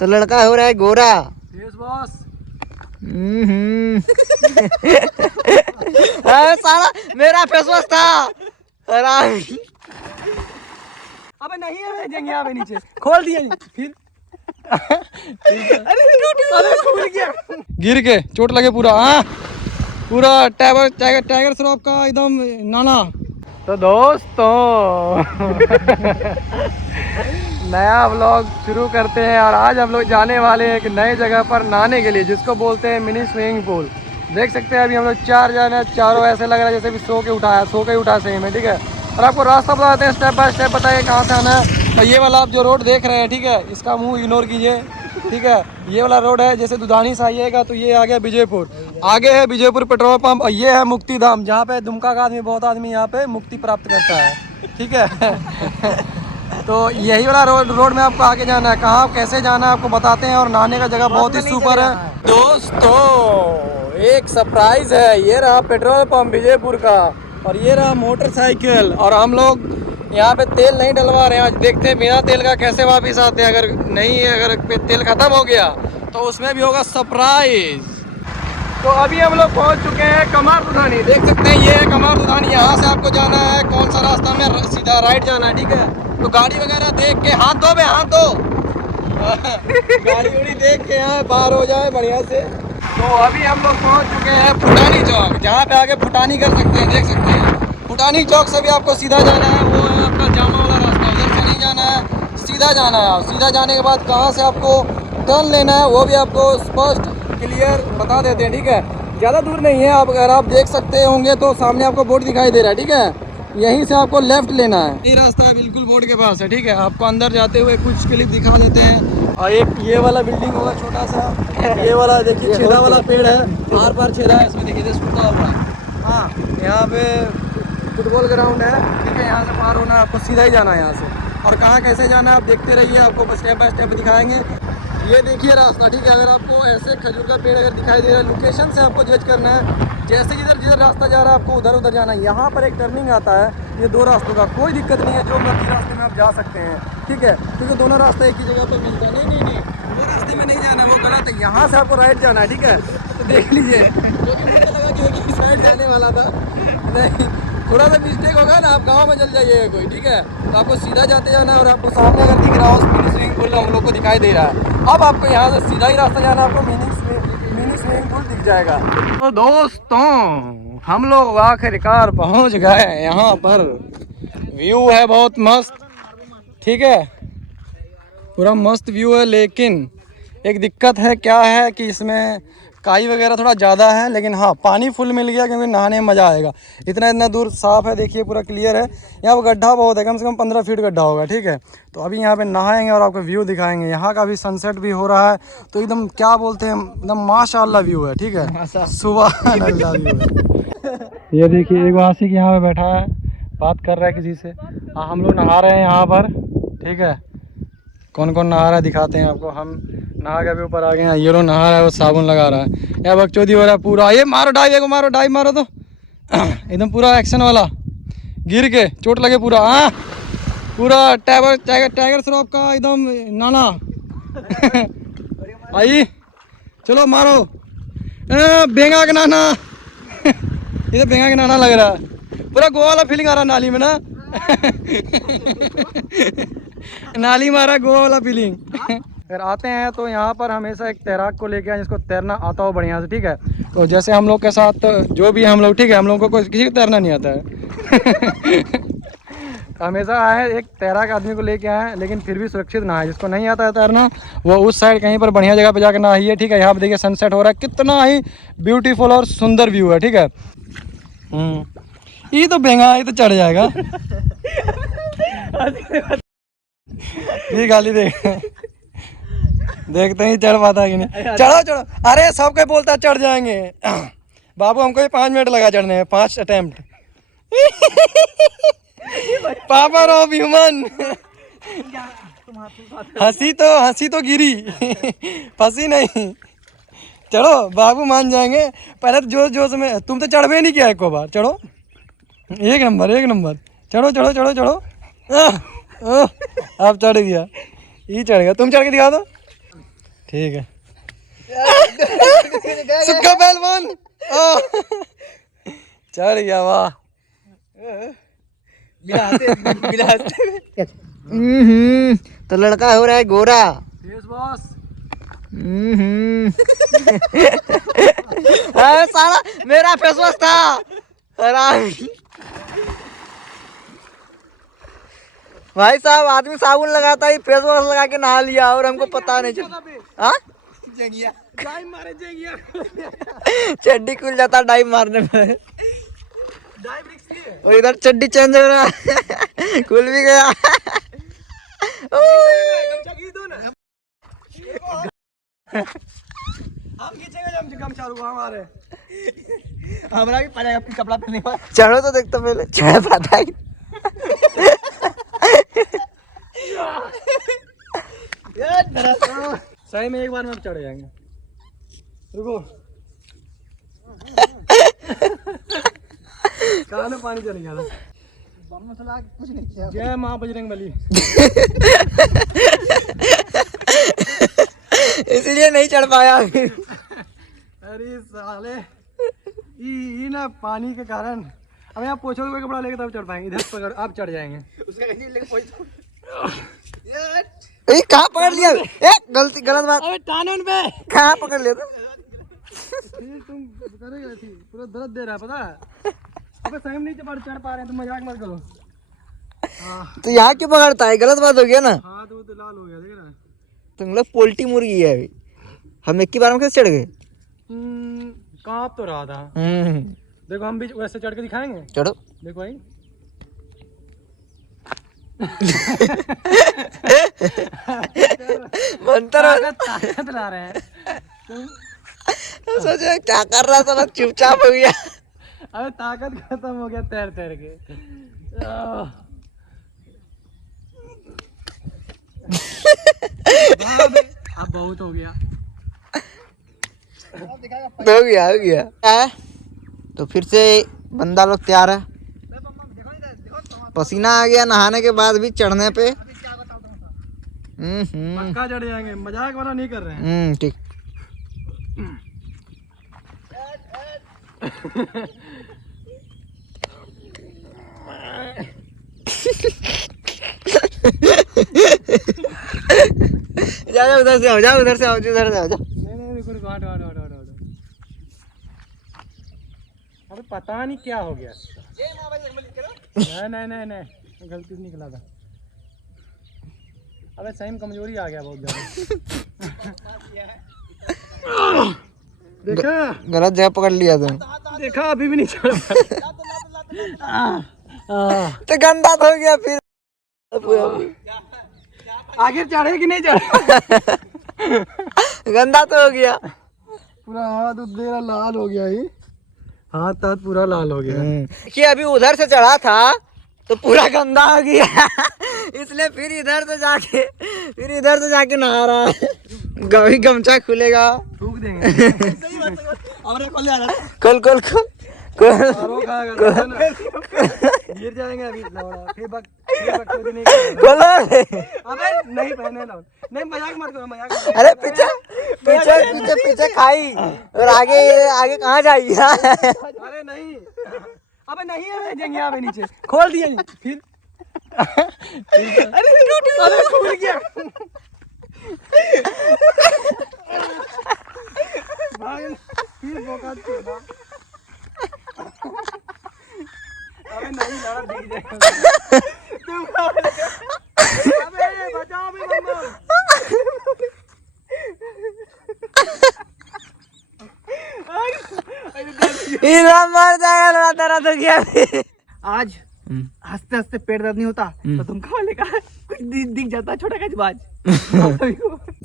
तो लड़का हो रहा है गोरा। Yes boss. साला मेरा फेस वॉश था। अबे नहीं है जंग यहाँ पे नीचे खोल दिया फिर। अरे खुल गया। गिर के चोट लगे पूरा। हाँ पूरा टाइगर श्रॉफ का एकदम नाना। तो दोस्तों नया व्लॉग शुरू करते हैं और आज हम लोग जाने वाले हैं एक नए जगह पर नहाने के लिए जिसको बोलते हैं मिनी स्विमिंग पूल। देख सकते हैं अभी हम लोग 4 जने हैं, चारों ऐसे लग रहा है जैसे भी सो के उठा सही में। ठीक है, और आपको रास्ता बताते हैं, स्टेप बाय स्टेप बताइए कहाँ से आना है। तो ये वाला आप जो रोड देख रहे हैं, ठीक है, इसका मुंह इग्नोर कीजिए। ठीक है, ये वाला रोड है, जैसे दुधानी से आइएगा तो ये आ गया विजयपुर, आगे है विजयपुर पेट्रोल पंप, और ये है मुक्ति धाम जहाँ पे दुमका का आदमी बहुत आदमी यहाँ पे मुक्ति प्राप्त करता है। ठीक है तो यही वाला रोड में आपको आगे जाना है। कहाँ कैसे जाना है आपको बताते हैं, और नहाने का जगह बहुत ही सुपर है। दोस्तों एक सरप्राइज है, ये रहा पेट्रोल पंप विजयपुर का और ये रहा मोटरसाइकिल, और हम लोग यहाँ पे तेल नहीं डलवा रहे हैं। आज देखते हैं बिना तेल का कैसे वापस आते हैं। अगर तेल खत्म हो गया तो उसमें भी होगा सरप्राइज। तो अभी हम लोग पहुँच चुके हैं कमार दुधानी। देख सकते हैं ये है कमार दुधानी। यहाँ से आपको जाना है, कौन सा रास्ता में, सीधा राइट जाना है। ठीक है, तो गाड़ी वगैरह देख के हाथ दो गाड़ी उड़ी देख के यहाँ पार हो जाए बढ़िया से। तो अभी हम लोग पहुँच चुके हैं फुटानी चौक, जहाँ पे आगे फुटानी कर सकते हैं। देख सकते हैं फुटानी चौक से भी आपको सीधा जाना है, वो है आपका जामा वाला रास्ता, उधर से नहीं जाना है, सीधा जाना है। सीधा जाने के बाद कहाँ से आपको टर्न लेना है वो भी आपको स्पष्ट क्लियर बता देते हैं। ठीक है, ज़्यादा दूर नहीं है। आप अगर आप देख सकते होंगे तो सामने आपको बोर्ड दिखाई दे रहा है। ठीक है, यहीं से आपको लेफ्ट लेना है, ये रास्ता है बिल्कुल बोर्ड के पास है। ठीक है, आपको अंदर जाते हुए कुछ क्लिप दिखा देते हैं। और एक ये वाला बिल्डिंग होगा छोटा सा, ये वाला देखिए छेदा वाला पेड़ है, आर पार छेदा है, इसमें देखिए टूटा हुआ है। हाँ, यहाँ पे फुटबॉल ग्राउंड है। ठीक है, यहाँ से पार होना है, आपको सीधा ही जाना है यहाँ से। और कहाँ कैसे जाना है आप देखते रहिए, आपको स्टेप बाय स्टेप दिखाएंगे। ये देखिए रास्ता। ठीक है, अगर आपको ऐसे खजूर का पेड़ अगर दिखाई दे रहा है, लोकेशन से आपको जज करना है, जैसे जिधर रास्ता जा रहा है आपको उधर जाना है। यहाँ पर एक टर्निंग आता है, ये 2 रास्तों का, कोई दिक्कत नहीं है, जो मर्जी रास्ते में आप जा सकते हैं। ठीक है, क्योंकि दोनों रास्ते एक ही जगह पर मिलता है। नहीं वो रास्ते में नहीं जाना है, वो गलत है, यहाँ से आपको राइट जाना है। ठीक है, तो देख लीजिए, क्योंकि मुझे लगा कि एक ही साइड जाने वाला था, नहीं थोड़ा सा मिस्टेक होगा ना, आप गाँव में चल जाइएगा कोई। ठीक है, तो आपको सीधा जाते जाना है, और आपको सामने अगर दिख रहा हो स्विमिंग पूल हम लोग को दिखाई दे रहा है। अब आपको यहाँ से सीधा ही रास्ता जाना, आपको मिनी स्विमिंग पूल दिख जाएगा। तो दोस्तों हम लोग आखिरकार पहुँच गए यहाँ पर। व्यू है बहुत मस्त। ठीक है, पूरा मस्त व्यू है, लेकिन एक दिक्कत है, क्या है कि इसमें काई वगैरह थोड़ा ज़्यादा है, लेकिन हाँ पानी फुल मिल गया क्योंकि नहाने में मज़ा आएगा। इतना दूर साफ़ है, देखिए पूरा क्लियर है। यहाँ पर गड्ढा बहुत है, कम से कम 15 फीट गड्ढा होगा। ठीक है, तो अभी यहाँ पे नहाएंगे और आपको व्यू दिखाएंगे। यहाँ का भी सनसेट भी हो रहा है, तो एकदम क्या बोलते हैं, एकदम माशाल्लाह व्यू है। ठीक है, सुबह व्यू है। ये देखिए एक वासी यहाँ पे बैठा है, बात कर रहा है किसी से। हाँ, हम लोग नहा रहे हैं यहाँ पर। ठीक है, कौन कौन नहा रहा है दिखाते हैं आपको। हम नहा के भी ऊपर आ गए हैं, ये लोग नहा रहा है, वो साबुन लगा रहा है, या बकचोदी हो रहा है पूरा। ये मारो डाइव, मारो डाइव, मारो तो एकदम पूरा एक्शन वाला, गिर के चोट लगे पूरा। हाँ पूरा टाइगर श्रॉफ का एकदम नाना। आई चलो मारो, बेंगा के नाना। ये तो बेंगा के नाना लग रहा है, पूरा गोवा वाला फीलिंग आ रहा है नाली में ना। नाली मारा गोवा वाला फीलिंग। अगर आते हैं तो यहाँ पर हमेशा एक तैराक को लेके आए जिसको तैरना आता हो बढ़िया से। ठीक है, तो जैसे हम लोग के साथ तो जो भी हम लोग, ठीक है, हम लोगों को किसी को तैरना नहीं आता है। तो हमेशा आए एक तैराक आदमी को लेके आए, लेकिन फिर भी सुरक्षित नहाए। जिसको नहीं आता है तैरना वो उस साइड कहीं पर बढ़िया जगह पे जाकर नहाइए। ठीक है, यहाँ पे देखिए सनसेट हो रहा है, कितना ही ब्यूटीफुल और सुंदर व्यू है। ठीक है, ये तो बेंगा, ये तो चढ़ जाएगा। ये गाली देखते ही चढ़ पाता है कि नहीं। चढ़ो, अरे सबके बोलता चढ़ जाएंगे बाबू, हमको ही 5 मिनट लगा चढ़ने में, 5 अटेम्प्ट। Power of human. हंसी तो गिरी, फंसी नहीं। चढ़ो बाबू, मान जाएंगे। पहले तो जोश में, तुम तो चढ़वे नहीं किया एक बार। चढ़ो, एक नंबर। चढ़ो। अब चढ़ गया, ये चढ़ गया। तुम चढ़ के दिखा दो। ठीक है सुक्का पहलवान चढ़ गया वाह तो लड़का हो रहा है गोरा। यस बॉस साला मेरा फेस वॉश था। हरामी। भाई साहब आदमी साबुन लगाता है फेस वॉश लगा के नहा लिया और हमको पता नहीं चला। हाँ चड्डी खुल जाता डाइव मारने में। और इधर चड्डी चेंज हो रहा है खुल भी गया। हमारा भी पड़ेगा अपनी कपड़ा पहनने का। चढ़ो तो देखता पहले चढ़ पाता है। सही में एक बार में हम चढ़ जाएंगे। रुको कान में पानी चल गया था। कुछ नहीं किया। जय मां बजरंग बली। इसलिए नहीं चढ़ पाया फिर। अरे साले ई ना पानी के कारण अब आप पोछोगे कपड़ा लेके तब चढ़ पाएंगे। इधर पकड़ आप चढ़ जाएंगे। ए कहाँ पकड़ लिया? गलती गलत बात। अबे टानन पे कहाँ पकड़ लिया? तुम करेगा ऐसी पूरा दर्द दे रहा है पता है। अबे सही में नहीं चढ़ पा रहे हैं तुम मजाक मत करो। तो यहाँ क्यों पकड़ता है? गलत बात हो गया ना। हाँ तो वो तो लाल हो गया देख रहा। तुम लोग पोल्ट्री मुर्गी है अभी। हम एक ही बार में कैसे चढ़ गए? कांप तो रहा था। देखो हम भी वैसे चढ़ के दिखाएंगे। चढ़ो देखो भाई ताकत ला रहे हैं। सोचे क्या कर रहा था, चुपचाप हो गया। अबे ताकत खत्म हो गया तैर तैर के। अब बहुत हो गया। हो गया। तो फिर से बंदा लोग तैयार है। पसीना आ गया नहाने के बाद भी चढ़ने पे। पक्का चढ़ जाएंगे, मजाक वाला नहीं कर रहे हैं। ठीक। जाओ उधर से आओ, जाओ उधर से आओ, उधर से आओ जाओ। नहीं हट। अबे पता नहीं क्या हो गया। नहीं गलती से निकला था। अबे सही में कमजोरी आ गया बहुत ज्यादा। देखा गलत जगह पकड़ लिया तुम। देखा अभी भी नहीं चढ़ तो गंदा तो हो गया फिर। आगे चढ़े कि नहीं चढ़े? गंदा तो हो गया पूरा हाथ मेरा लाल हो गया ही। हाथ पूरा लाल हो गया। कि अभी उधर से चढ़ा था तो पूरा गंदा हो गया। इसलिए फिर इधर से जाके नहा रहा है। गमछा खुलेगा, थूक देंगे। खोल गिर जाएंगे अभी फिर खोलो। अबे नहीं पहने ना, नहीं मजाक मत करो, मजाक। अरे पीछे खाई और आगे कहाँ जाइए? अरे नहीं, अबे नहीं है जंगिया में नीचे खोल दिया फिर। अरे खुल गया। फिर मौका छोड़ा। अबे नहीं लड़ा दिख जाएगा। अबे बचाओ भी मम्मा। मर जाएगा तेरा तो क्या। आज हंसते हंसते पेट दर्द नहीं होता तो तुम खा लेगा कुछ दिख जाता छोटा कचबाज।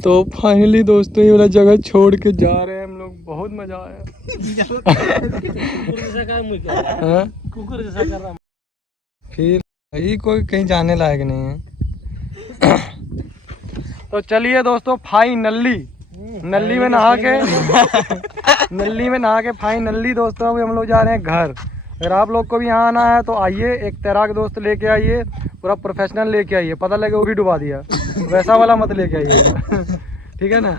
तो फाइनली दोस्तों ये वाला जगह छोड़ के जा रहे हैं हम लोग। बहुत मजा आया। कुकुर जैसा कर रहा फिर यही कोई कहीं जाने लायक नहीं है। तो चलिए दोस्तों फाइनली नल्ली में नहा के फाइनली दोस्तों अभी हम लोग जा रहे हैं घर। अगर आप लोग को भी यहाँ आना है तो आइए, एक तैराक दोस्त लेके आइए, पूरा प्रोफेशनल लेके आइए। पता लगे वो भी डुबा दिया, वैसा वाला मत लेके आइए। ठीक है ना।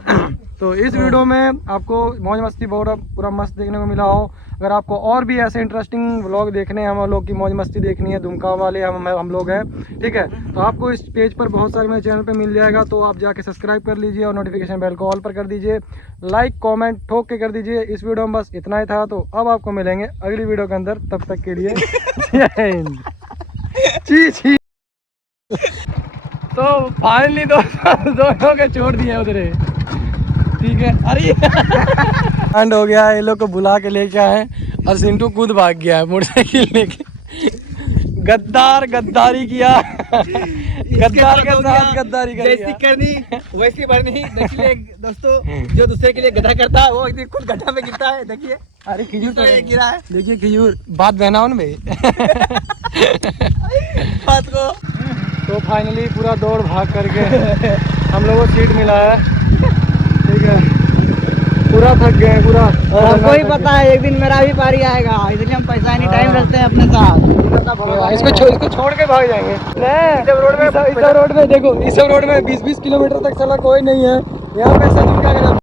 तो इस वीडियो में आपको मौज मस्ती बहुत पूरा मस्त देखने को मिला हो। अगर आपको और भी ऐसे इंटरेस्टिंग व्लॉग देखने हैं, हम लोग की मौज मस्ती देखनी है, दुमका वाले हम लोग हैं, ठीक है, तो आपको इस पेज पर बहुत सारे मेरे चैनल पे मिल जाएगा। तो आप जाके सब्सक्राइब कर लीजिए और नोटिफिकेशन बेल को ऑल पर कर दीजिए, लाइक कमेंट ठोक के कर दीजिए। इस वीडियो में बस इतना ही था। तो अब आपको मिलेंगे अगली वीडियो के अंदर, तब तक के लिए जय हिंद। ची तो फाइनली दोनों के छोड़ दिए उधर, ठीक है। अरे एंड हो गया, ये लोग को बुला के लेके आए और सिंटू खुद भाग गया है मोटरसाइकिल लेके। गद्दारी किया, गद्दार के साथ गद्दारी कर जैसी करनी वैसी भरनी। देखिए दोस्तों, जो दूसरे के लिए गड्ढा करता है वो खुद गड्ढा में गिरता है। देखिए, अरे खिजूर तो गिरा है। देखिए खिजूर, बात बहना हो ना भाई। बात को तो फाइनली पूरा दौड़ भाग करके हम लोगों को सीट मिला है, ठीक है। पूरा थक गए पूरा। हमको ही पता है एक दिन मेरा भी पारी आएगा, इसलिए हम पैसा नहीं टाइम रखते हैं अपने साथ। इसको छोड़ के भाग जाएंगे। इस सब रोड में देखो, इस सब रोड में 20-20 किलोमीटर तक सड़क कोई नहीं है। यहाँ पे